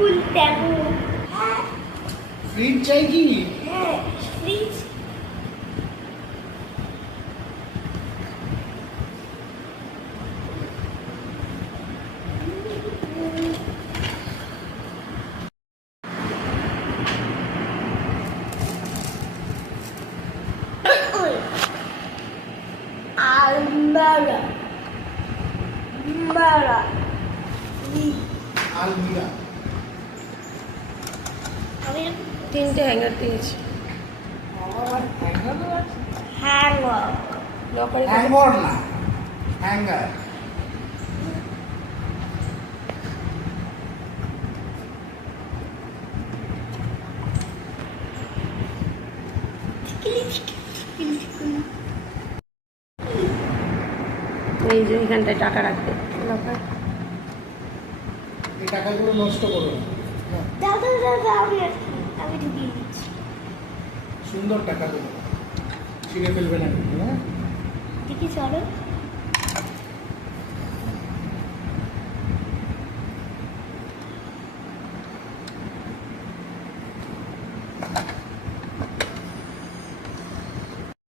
ফুল দেবো। হ্যাঁ ফ্রিজ চাই কি? হ্যাঁ ফ্রিজ। আলমারা মারা আলমিরা। আমি তিনটে হ্যাঙ্গার দিয়েছি। আর হ্যাঙ্গারও আছে? হ্যাঙ্গার লকারে হ্যাঙ্গর না, হ্যাঙ্গার। এই যে এখানটায় টাকা রাখতে লকার। এই টাকাগুলো নষ্ট করো না। হ্যাঁ, দাদা দাদা আমি ঢুকিয়ে দিচ্ছি। সুন্দর টাকাগুলো ছিঁড়ে ফেলবে না কিন্তু, হ্যাঁ? দেখি চলো